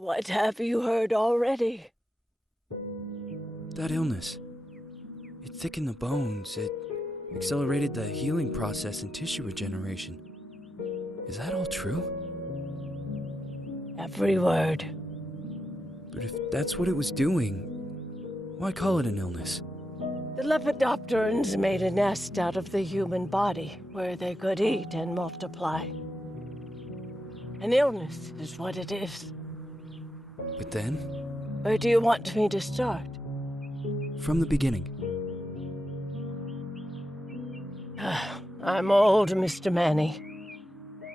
What have you heard already? That illness. It thickened the bones. It accelerated the healing process and tissue regeneration. Is that all true? Every word. But if that's what it was doing, why call it an illness? The Lepidopterans made a nest out of the human body where they could eat and multiply. An illness is what it is. But then? Where do you want me to start? From the beginning. I'm old, Mr. Manny.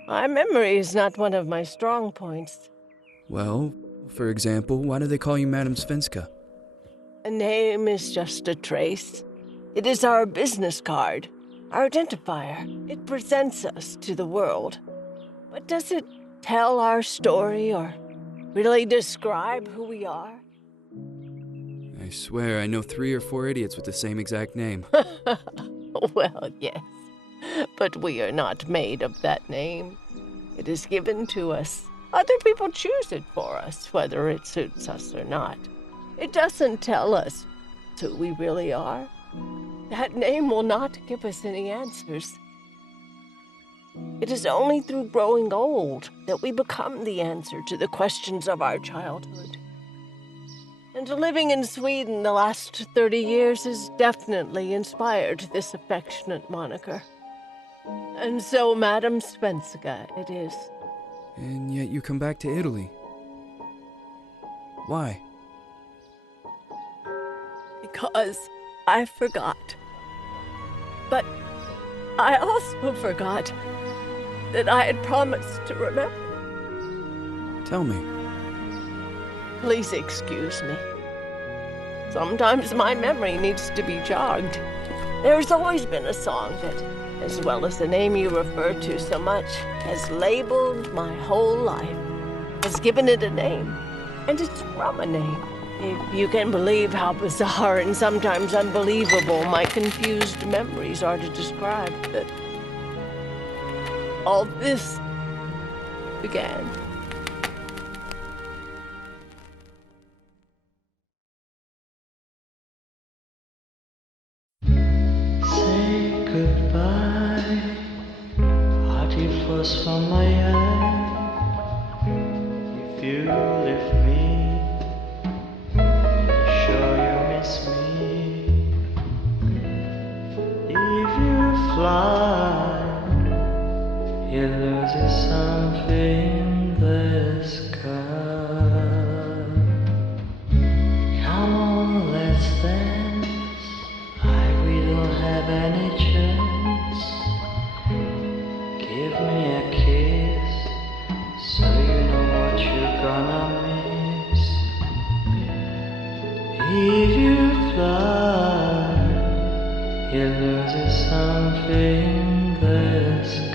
My memory is not one of my strong points. Well, for example, why do they call you Madame Svenska? A name is just a trace. It is our business card, our identifier. It presents us to the world. But does it tell our story or really describe who we are? I swear I know 3 or 4 idiots with the same exact name. Well, yes. But we are not made of that name. It is given to us. Other people choose it for us, whether it suits us or not. It doesn't tell us who we really are. That name will not give us any answers. It is only through growing old that we become the answer to the questions of our childhood. And living in Sweden the last 30 years has definitely inspired this affectionate moniker. And so, Madame Svenska it is. And yet you come back to Italy. Why? Because I forgot. But I also forgot that I had promised to remember. Tell me. Please excuse me. Sometimes my memory needs to be jogged. There's always been a song that, as well as the name you refer to so much, has labeled my whole life, has given it a name, and it's from a name. If you can believe how bizarre and sometimes unbelievable my confused memories are to describe that all this began. Say goodbye, hearty frost from my eye. If you leave me, sure you miss me. If you fly, you lose something in the sky. Come on, let's dance. We don't have any chance. Give me a kiss, so you know what you're gonna miss. If you fly, you lose something in the sky.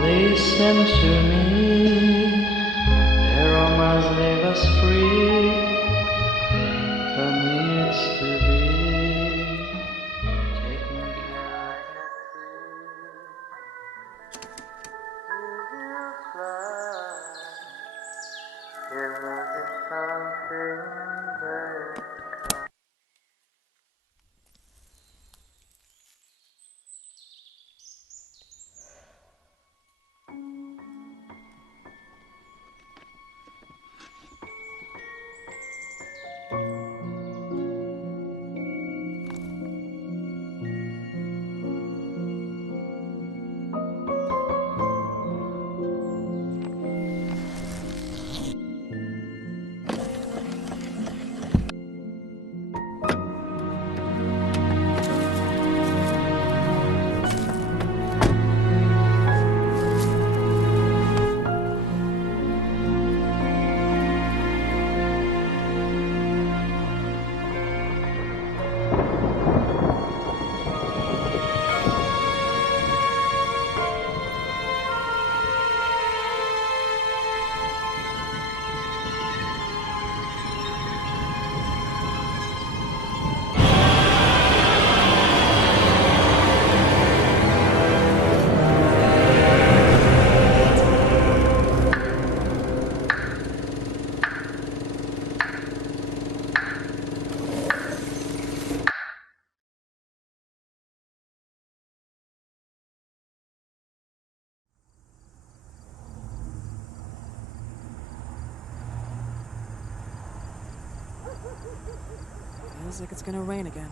Listen to me, the romance leave us free. Needs to be taken care of. You fly, you lose something there. Feels like it's gonna rain again.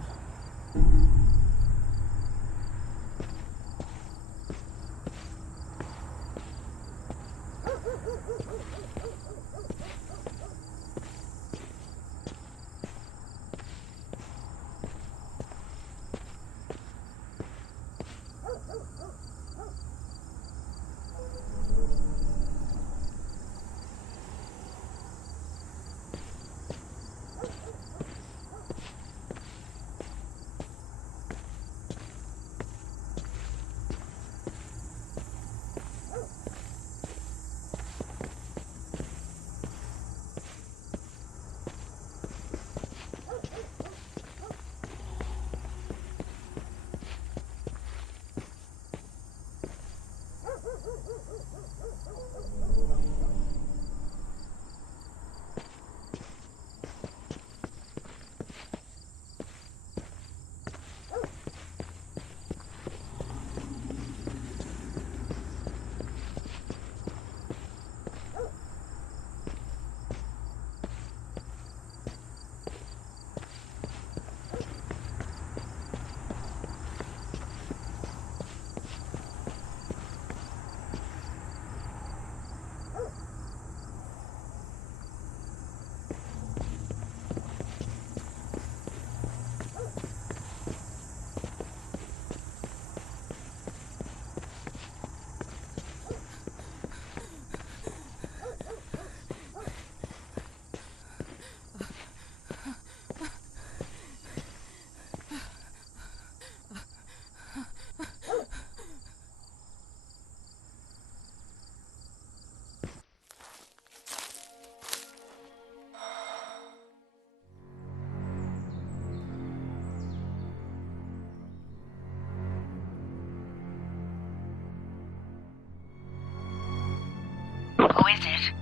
Who is it?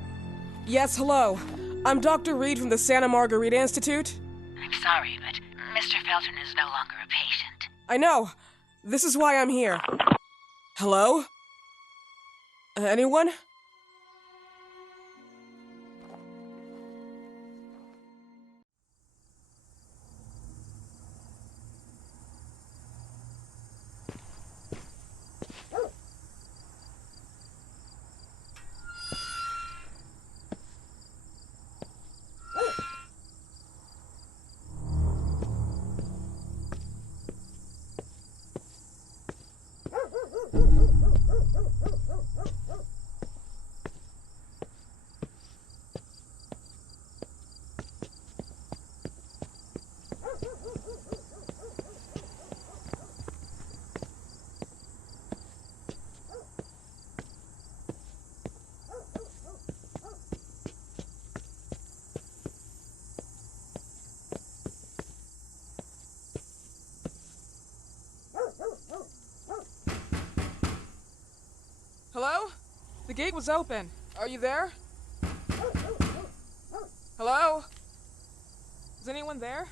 Yes, hello. I'm Dr. Reed from the Santa Margarita Institute. I'm sorry, but Mr. Felton is no longer a patient. I know. This is why I'm here. Hello? Anyone? Hello? The gate was open. Are you there? Hello? Is anyone there?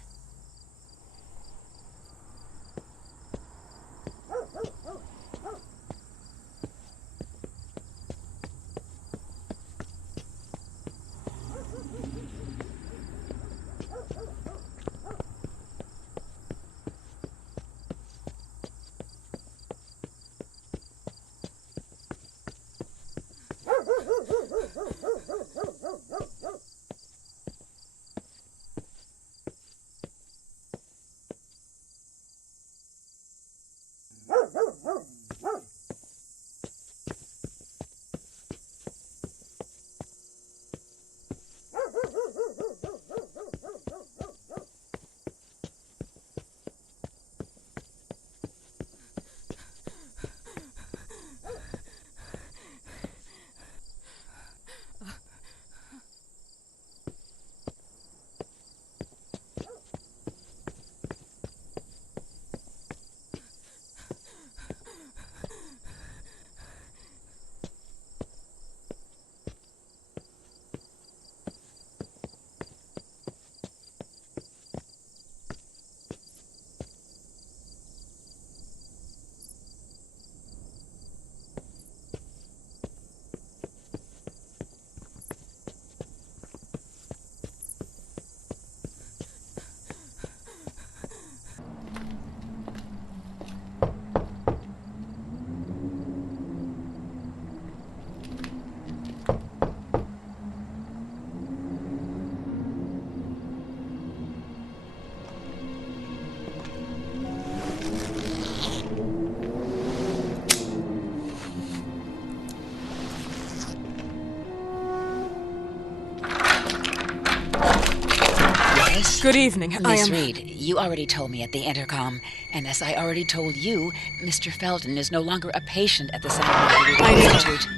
Good evening. Miss Reed, you already told me at the intercom, and as I already told you, Mr. Felton is no longer a patient at the Santa Margarita Institute.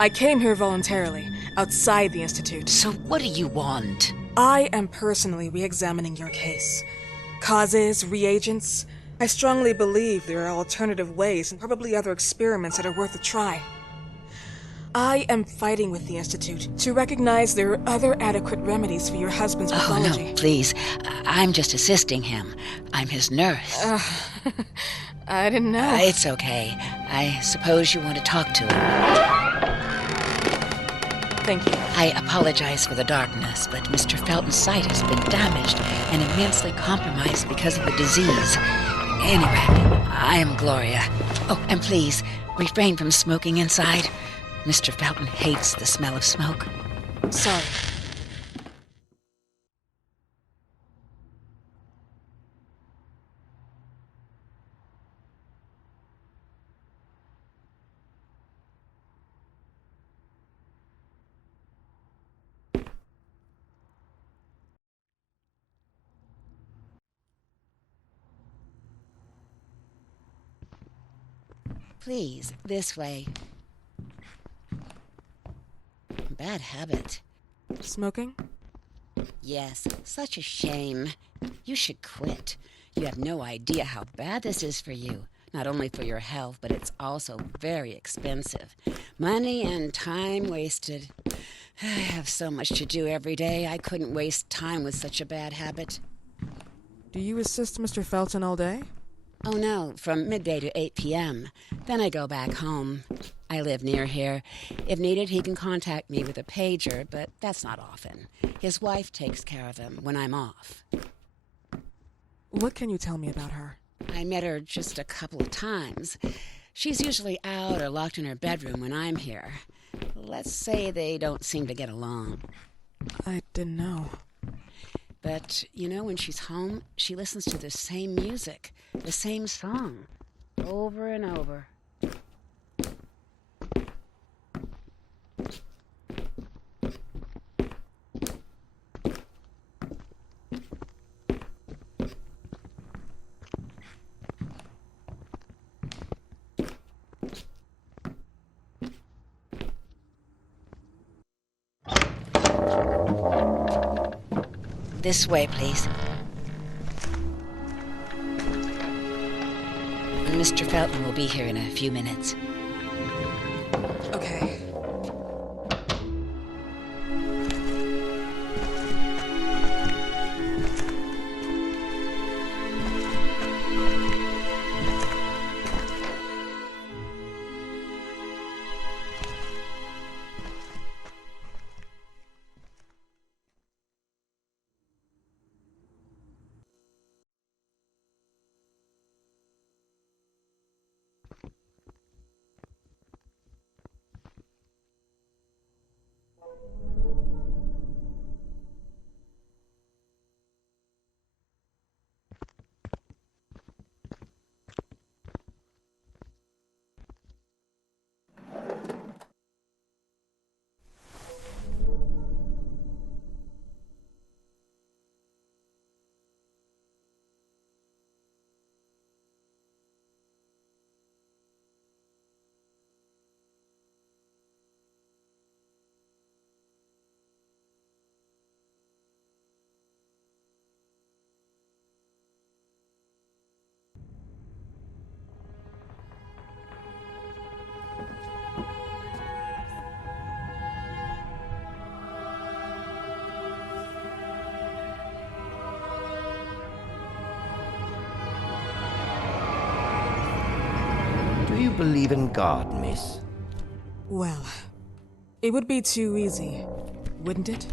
I came here voluntarily, outside the Institute. So what do you want? I am personally re-examining your case. Causes, reagents. I strongly believe there are alternative ways and probably other experiments that are worth a try. I am fighting with the Institute to recognize there are other adequate remedies for your husband's pathology. Oh, no, please. I'm just assisting him. I'm his nurse. I didn't know. It's okay. I suppose you want to talk to him. Thank you. I apologize for the darkness, but Mr. Felton's sight has been damaged and immensely compromised because of the disease. Anyway, I am Gloria. Oh, and please, refrain from smoking inside. Mr. Felton hates the smell of smoke. Sorry. Please, this way. Bad habit. Smoking? Yes, such a shame. You should quit. You have no idea how bad this is for you. Not only for your health, but it's also very expensive. Money and time wasted. I have so much to do every day. I couldn't waste time with such a bad habit. Do you assist Mr. Felton all day? Oh no, from midday to 8 p.m. Then I go back home. I live near here. If needed, he can contact me with a pager, but that's not often. His wife takes care of him when I'm off. What can you tell me about her? I met her just a couple of times. She's usually out or locked in her bedroom when I'm here. Let's say they don't seem to get along. I didn't know. But, you know, when she's home, she listens to the same music, the same song, over and over. This way, please. Mr. Felton will be here in a few minutes. Okay. Do you believe in God, miss? Well, it would be too easy, wouldn't it?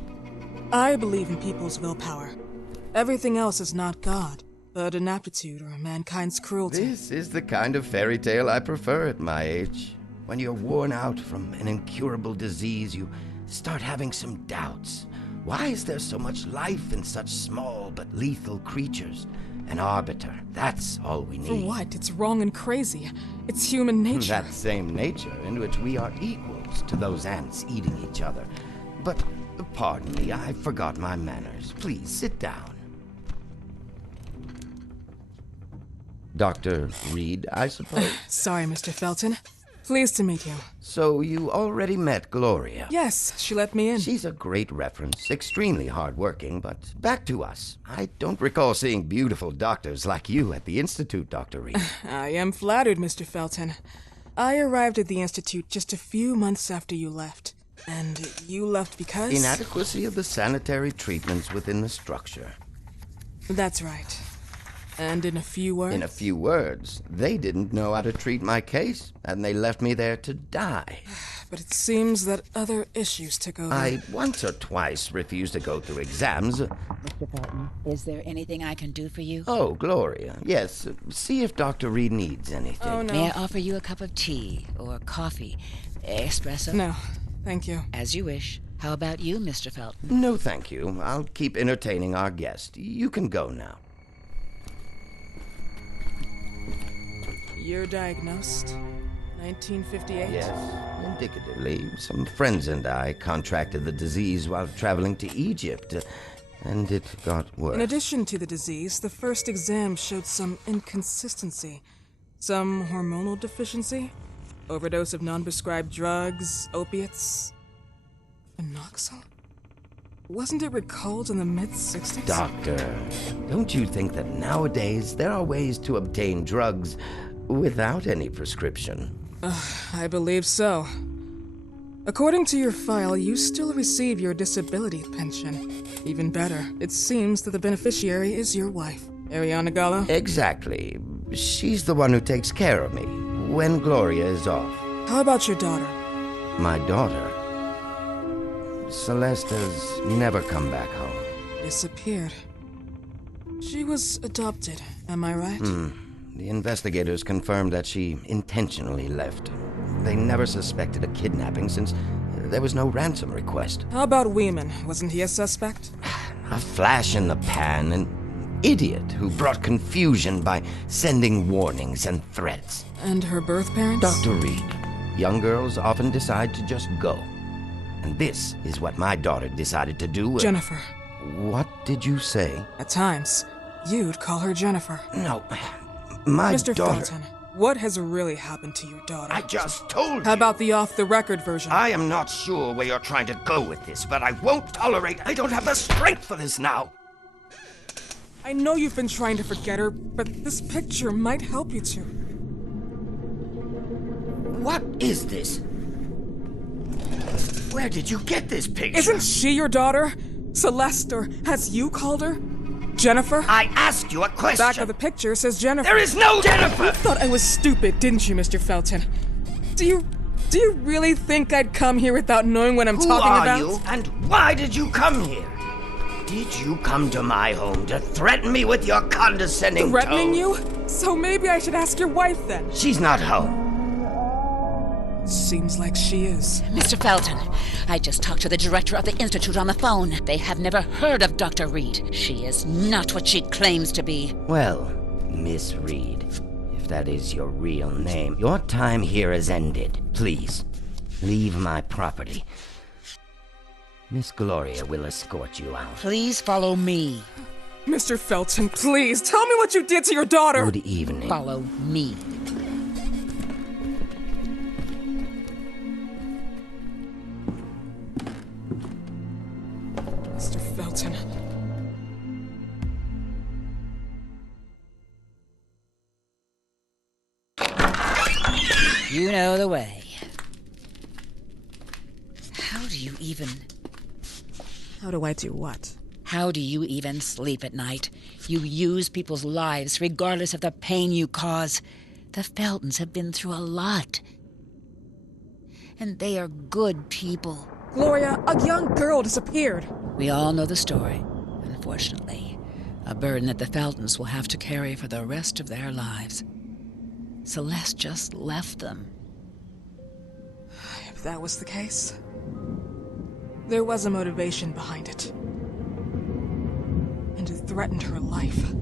I believe in people's willpower. Everything else is not God, but an aptitude or mankind's cruelty. This is the kind of fairy tale I prefer at my age. When you're worn out from an incurable disease, you start having some doubts. Why is there so much life in such small but lethal creatures? An arbiter, that's all we need. For what? It's wrong and crazy. It's human nature. That same nature in which we are equals to those ants eating each other. But, pardon me, I forgot my manners. Please, sit down. Dr. Reed, I suppose. Sorry, Mr. Felton. Pleased to meet you. So you already met Gloria? Yes, she let me in. She's a great reference, extremely hardworking, but back to us. I don't recall seeing beautiful doctors like you at the Institute, Dr. Reed. I am flattered, Mr. Felton. I arrived at the Institute just a few months after you left. And you left because? Inadequacy of the sanitary treatments within the structure. That's right. And in a few words? In a few words, they didn't know how to treat my case, and they left me there to die. But it seems that other issues took over. I once or twice refused to go through exams. Mr. Felton, is there anything I can do for you? Oh, Gloria, yes. See if Dr. Reed needs anything. Oh, no. May I offer you a cup of tea or coffee? Espresso? No, thank you. As you wish. How about you, Mr. Felton? No, thank you. I'll keep entertaining our guest. You can go now. You're diagnosed? 1958? Yes, indicatively. Some friends and I contracted the disease while traveling to Egypt, and it got worse. In addition to the disease, the first exam showed some inconsistency. Some hormonal deficiency? Overdose of non-prescribed drugs, opiates? Phenoxyl? Wasn't it recalled in the mid-60s? Doctor, don't you think that nowadays there are ways to obtain drugs without any prescription? I believe so. According to your file, you still receive your disability pension. Even better, it seems that the beneficiary is your wife, Ariana Gallo. Exactly. She's the one who takes care of me when Gloria is off. How about your daughter? My daughter, Celeste, has never come back home. Disappeared. She was adopted, am I right? The investigators confirmed that she intentionally left. They never suspected a kidnapping since there was no ransom request. How about Weeman? Wasn't he a suspect? A flash in the pan, an idiot who brought confusion by sending warnings and threats. And her birth parents? Dr. Reed, young girls often decide to just go. And this is what my daughter decided to do. Jennifer. What did you say? At times, you'd call her Jennifer. No, my Mr. daughter... Felton, what has really happened to your daughter? I just told you. How about the off-the-record version? I am not sure where you're trying to go with this, but I won't tolerate... I don't have the strength for this now. I know you've been trying to forget her, but this picture might help you to. What is this? Where did you get this picture? Isn't she your daughter? Celeste, or as you called her? Jennifer? I asked you a question. Back of the picture says Jennifer. There is no Jennifer! You thought I was stupid, didn't you, Mr. Felton? Do you really think I'd come here without knowing what I'm talking about? Who are you, and why did you come here? Did you come to my home to threaten me with your condescending Threatening tone? you? So maybe I should ask your wife then. She's not home. Seems like she is. Mr. Felton, I just talked to the director of the Institute on the phone. They have never heard of Dr. Reed. She is not what she claims to be. Well, Miss Reed, if that is your real name, your time here has ended. Please, leave my property. Miss Gloria will escort you out. Please follow me. Mr. Felton, please, tell me what you did to your daughter! Good evening. Follow me. Mr. Felton. You know the way. How do you even... How do I do what? How do you even sleep at night? You use people's lives regardless of the pain you cause. The Feltons have been through a lot. And they are good people. Gloria, a young girl disappeared. We all know the story, unfortunately. A burden that the Feltons will have to carry for the rest of their lives. Celeste just left them. If that was the case, there was a motivation behind it. And it threatened her life.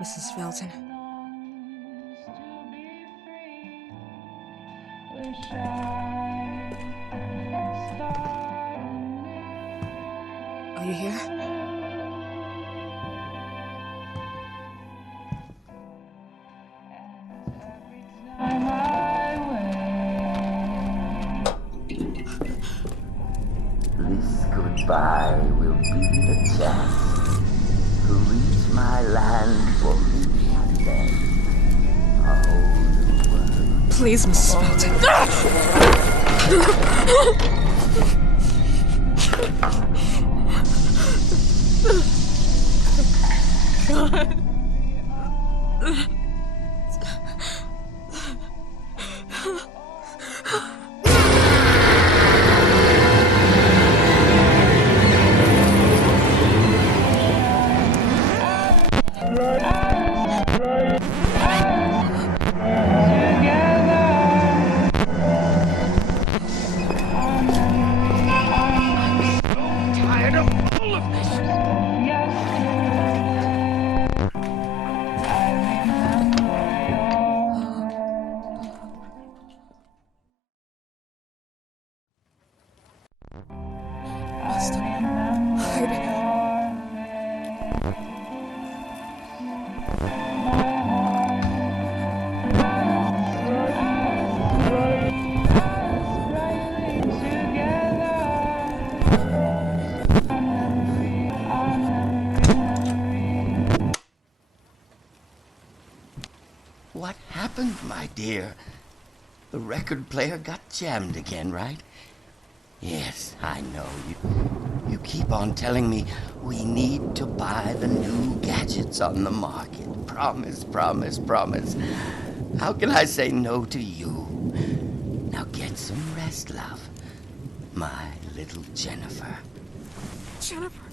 Mrs. Felton. Are you here? This goodbye will be the chance to reach my land for me and then a whole new world. Please, Mrs. Felton. God. happened, my dear? The record player got jammed again, right? Yes, I know. You keep on telling me we need to buy the new gadgets on the market. Promise, promise, promise. How can I say no to you? Now get some rest, love. My little Jennifer. Jennifer.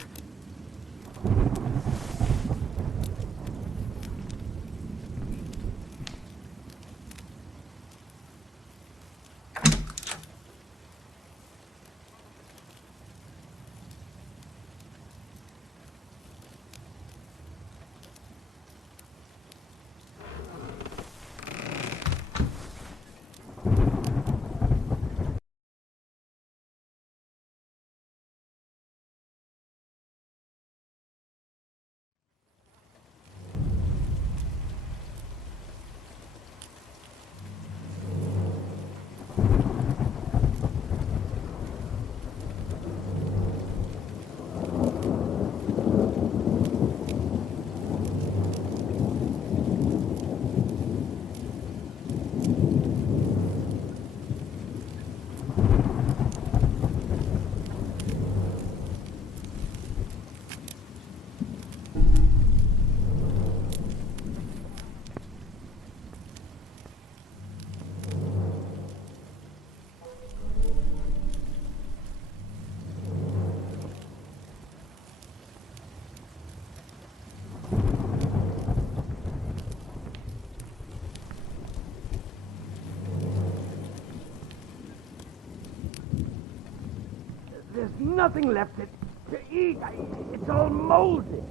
There's nothing left to eat. It's all molded.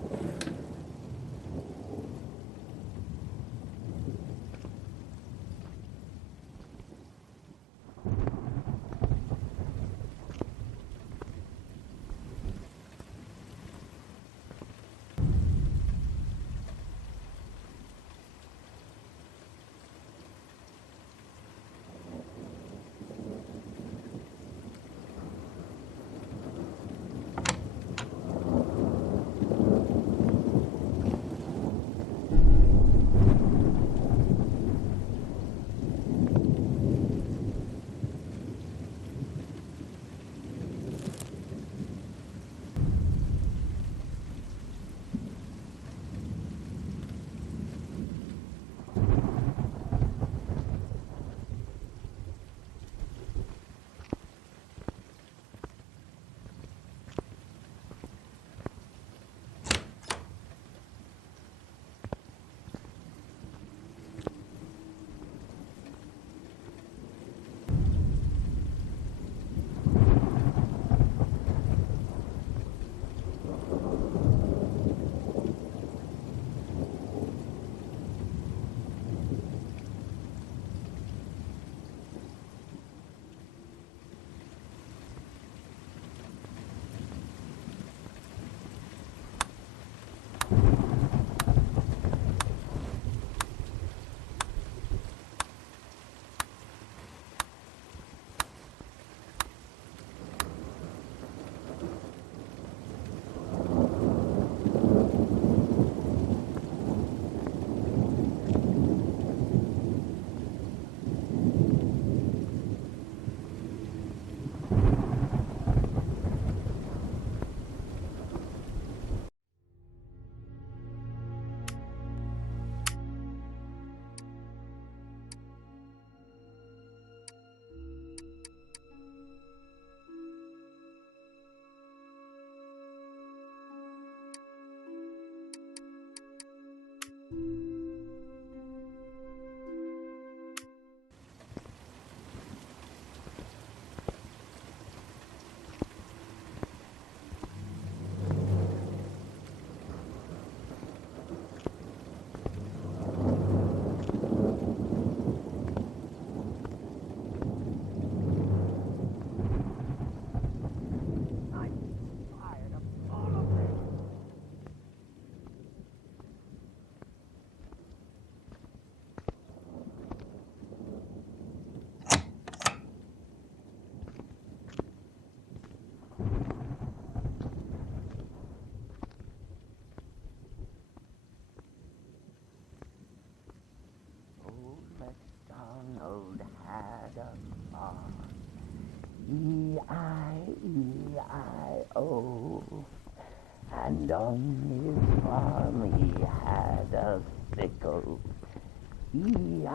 E-I-E-I-O. And on his farm he had a sickle. E-I-E-I-O.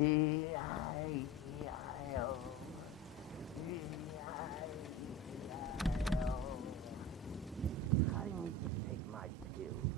E-I-E-I-O. E-I-E-I-O. I need to take my pills.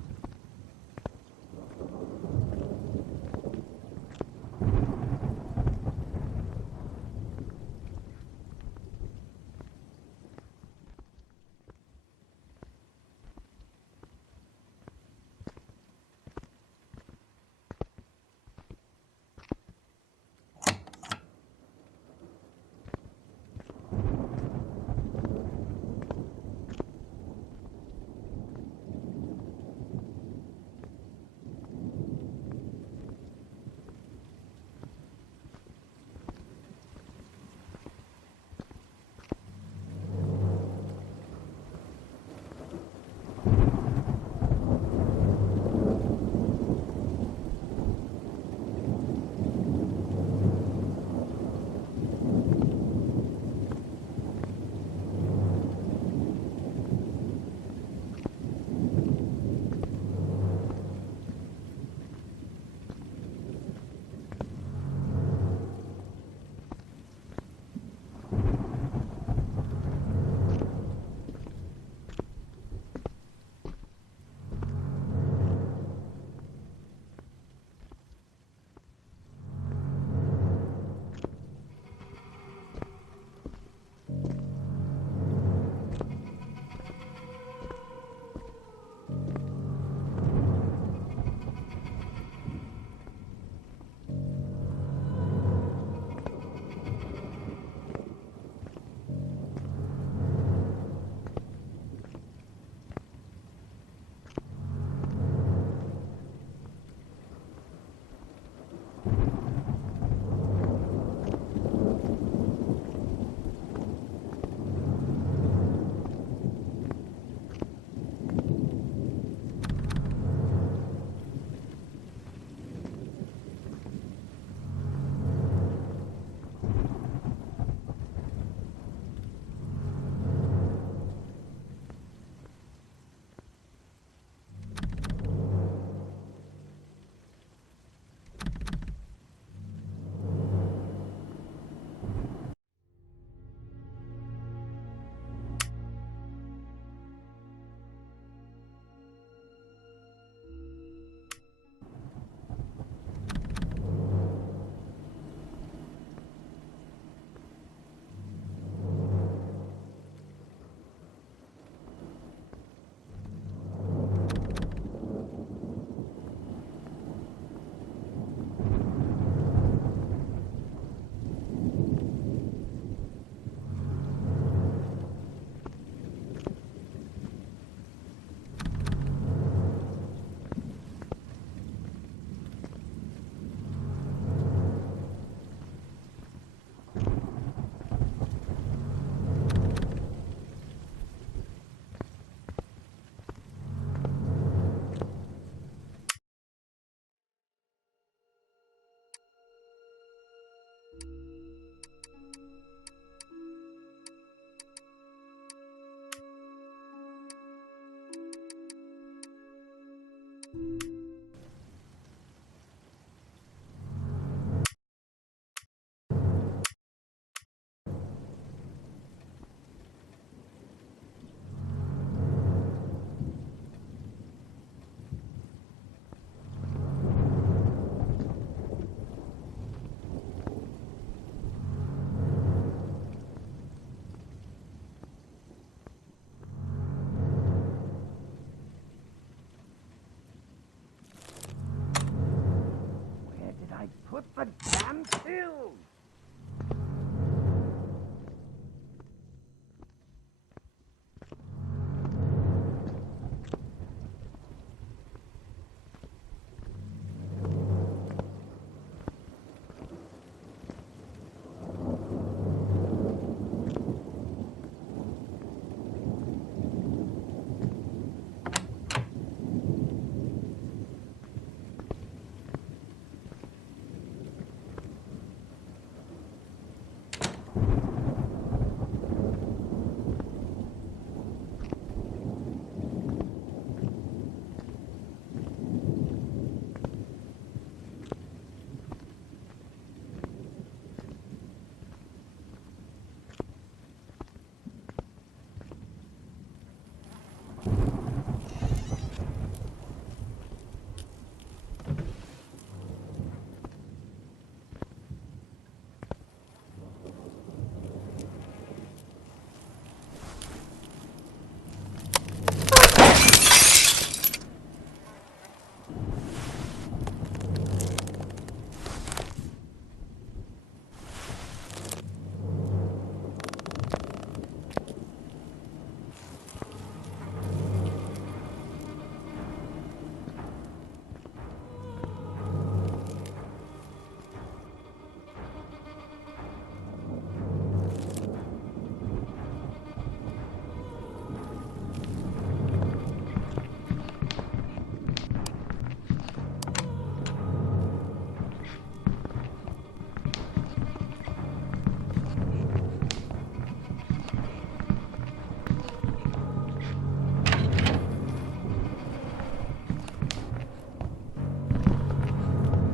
Put the damn pills!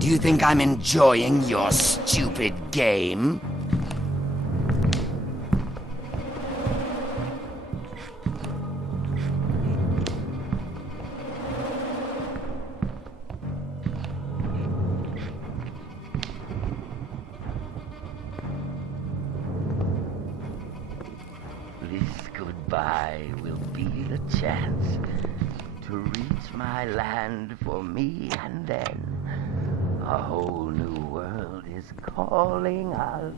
Do you think I'm enjoying your stupid game? This goodbye will be the chance to reach my land for me, and then a whole new world is calling us.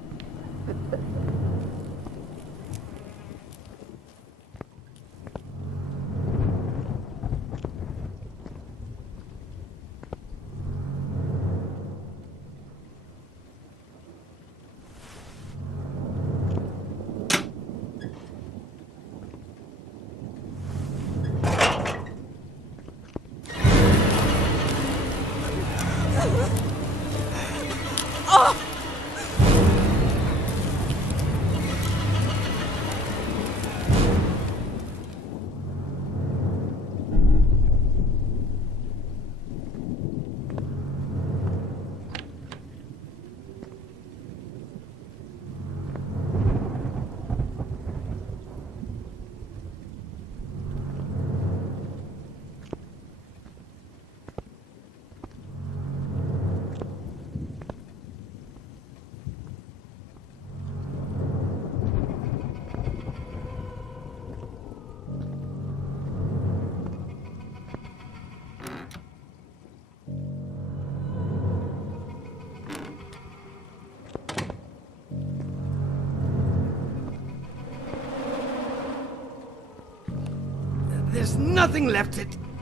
There's nothing left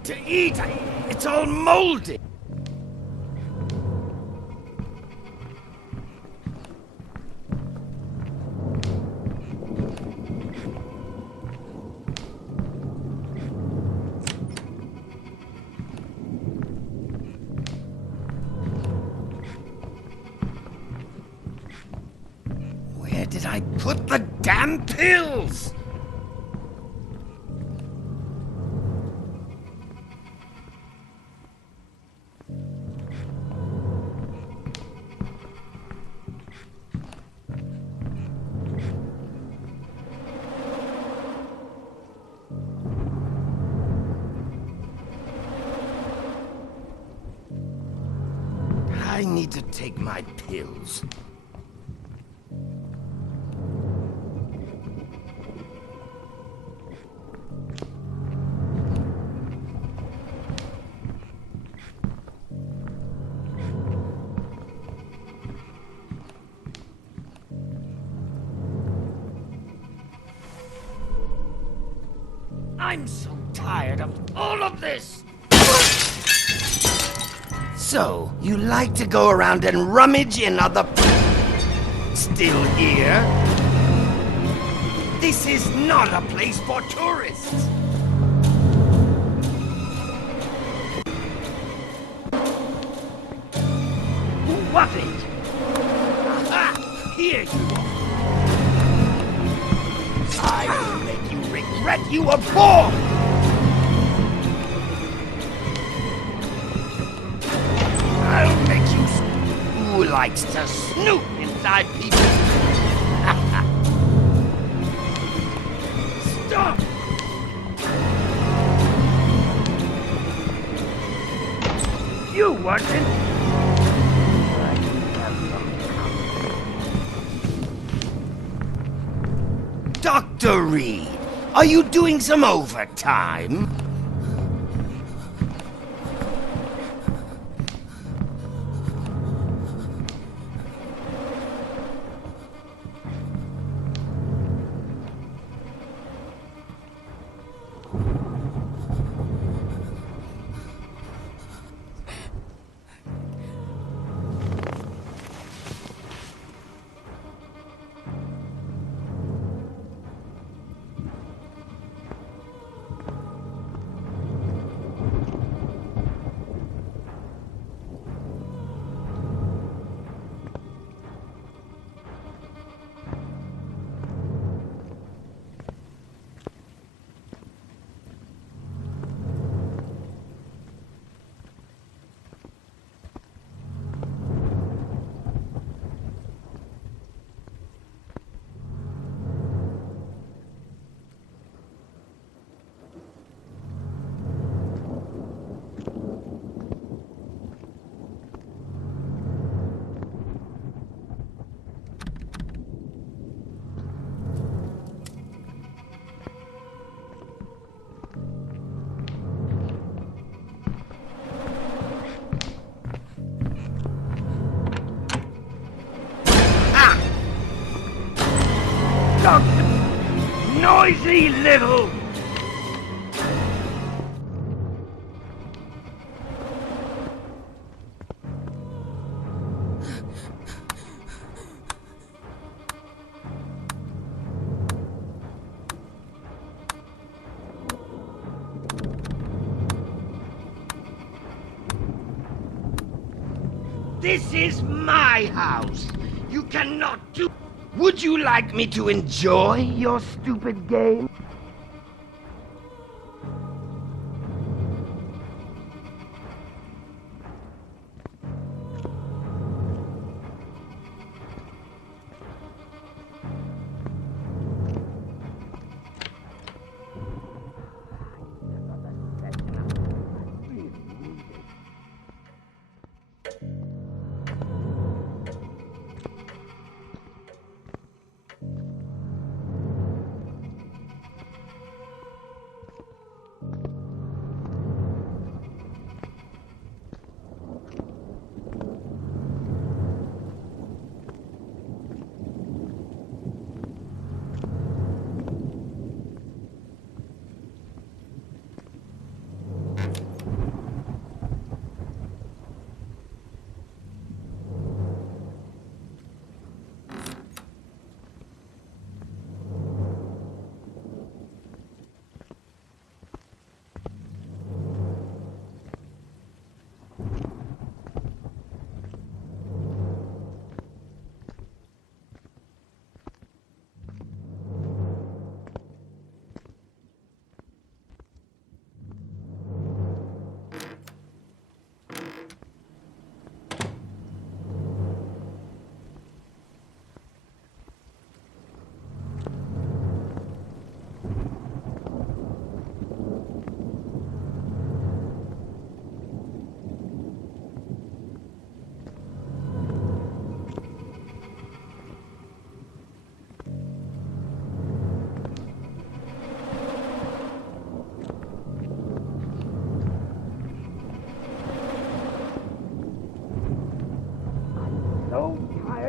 to eat. It's all moldy. Where did I put the damn pills? I need to take my pills. I'm so tired of all of this! So, you like to go around and rummage in other... Still here? This is not a place for tourists! Who was it? Aha! Here you are! I will make you regret you were born! I'll make you... Who likes to snoop inside people's... Stop! You wasn't... Dr. Reed, are you doing some overtime? noisy little... This is my house. You cannot do... Would you like me to enjoy your stupid game?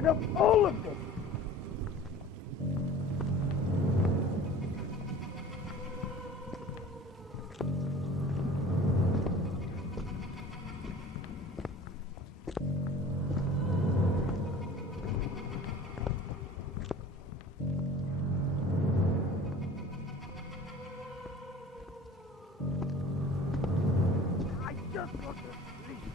Of all of this. I just want to sleep.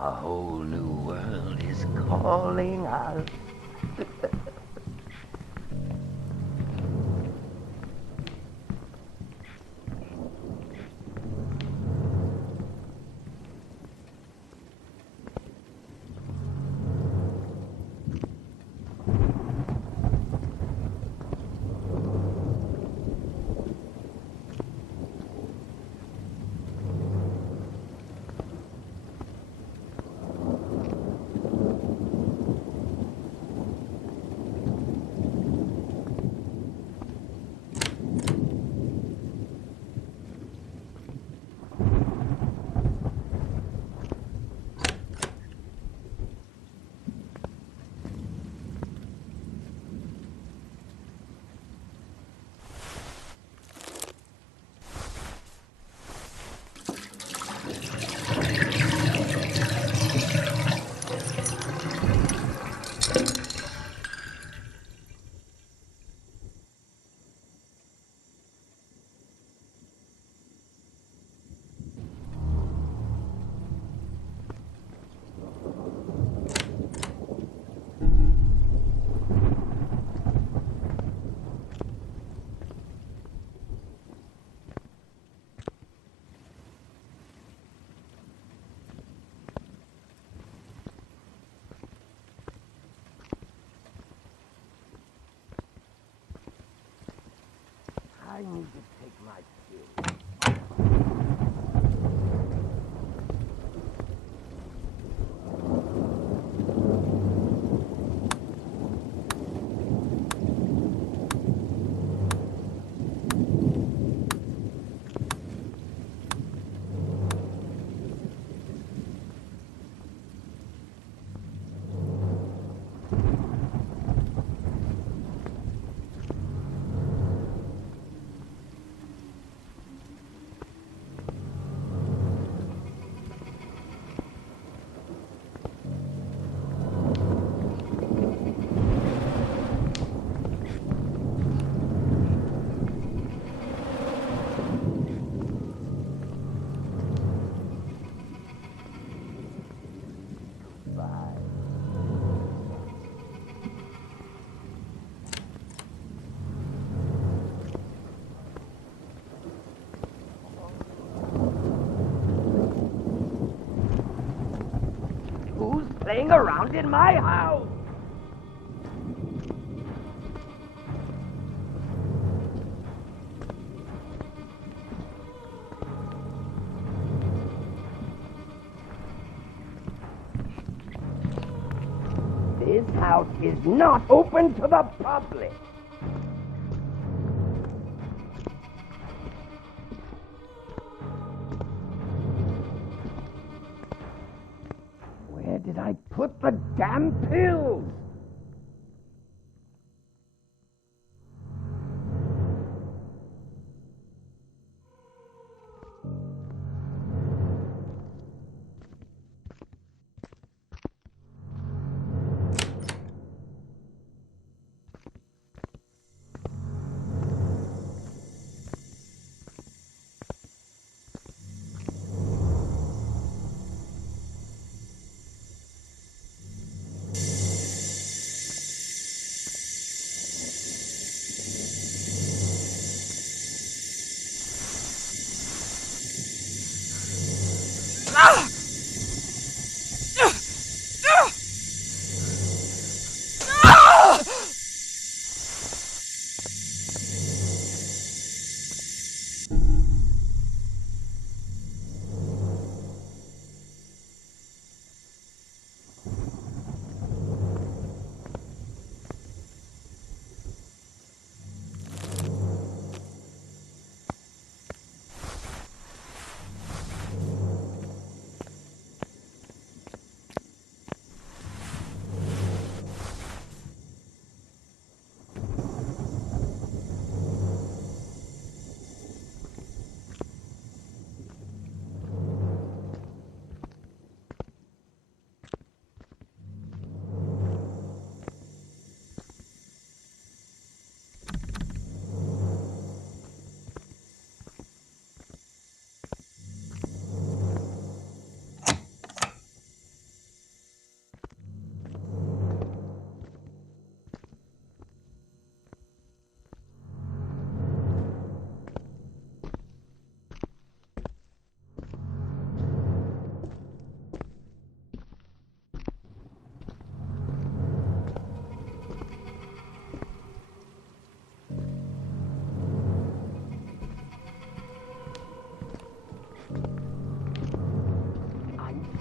A whole new world is calling us. I need to take my pills. Playing around in my house. This house is not open to the public. Where did I put the damn pills?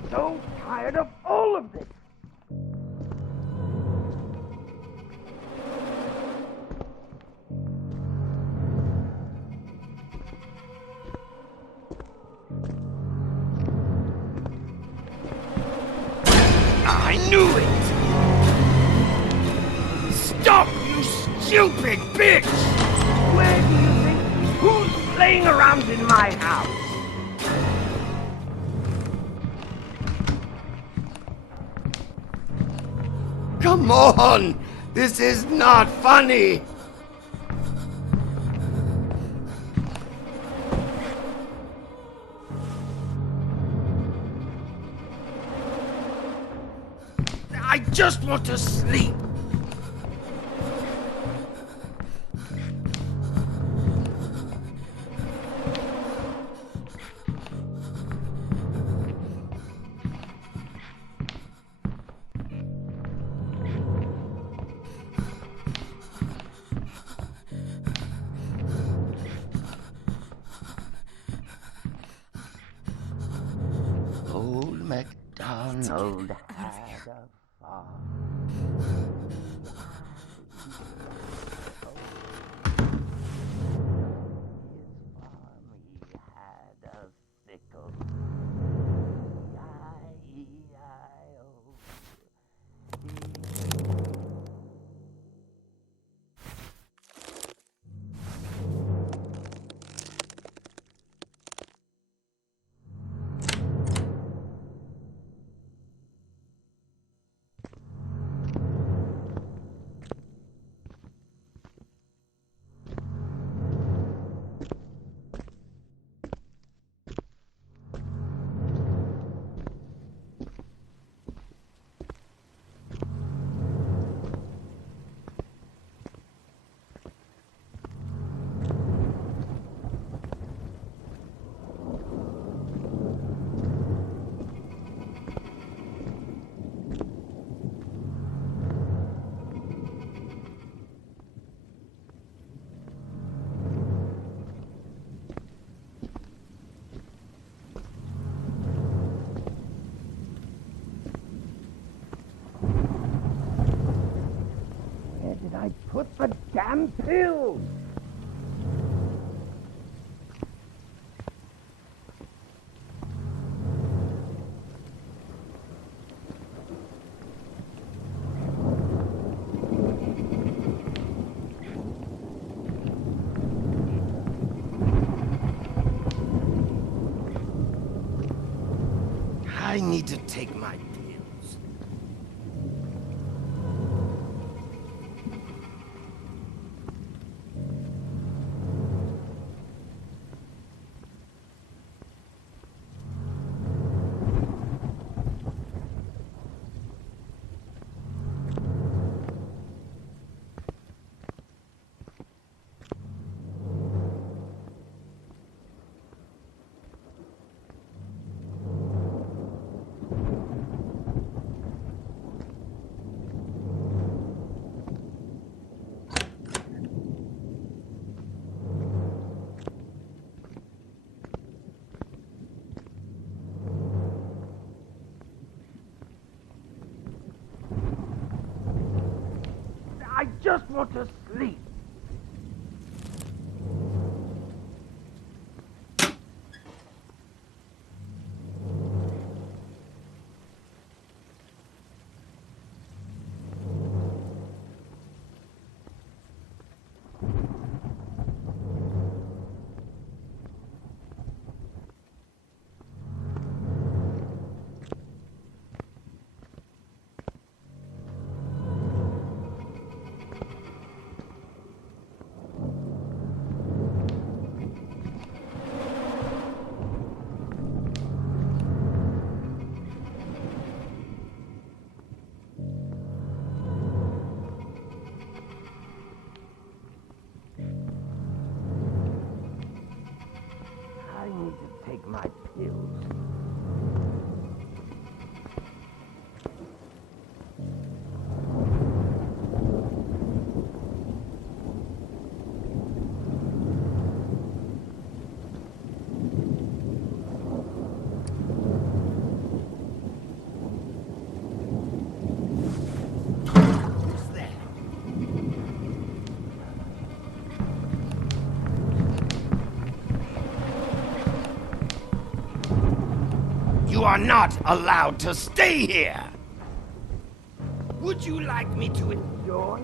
So tired of all of this. I knew it! Stop, you stupid bitch! Where do you think? Who's playing around in my house? Come on! This is not funny! I just want to sleep! MacDonald had a farm. His farm he had a sickle. E-I-E-I-O. I put the damn pills! I need to take my pills. I just want to sleep. I need to take my pills. You are not allowed to stay here! Would you like me to enjoy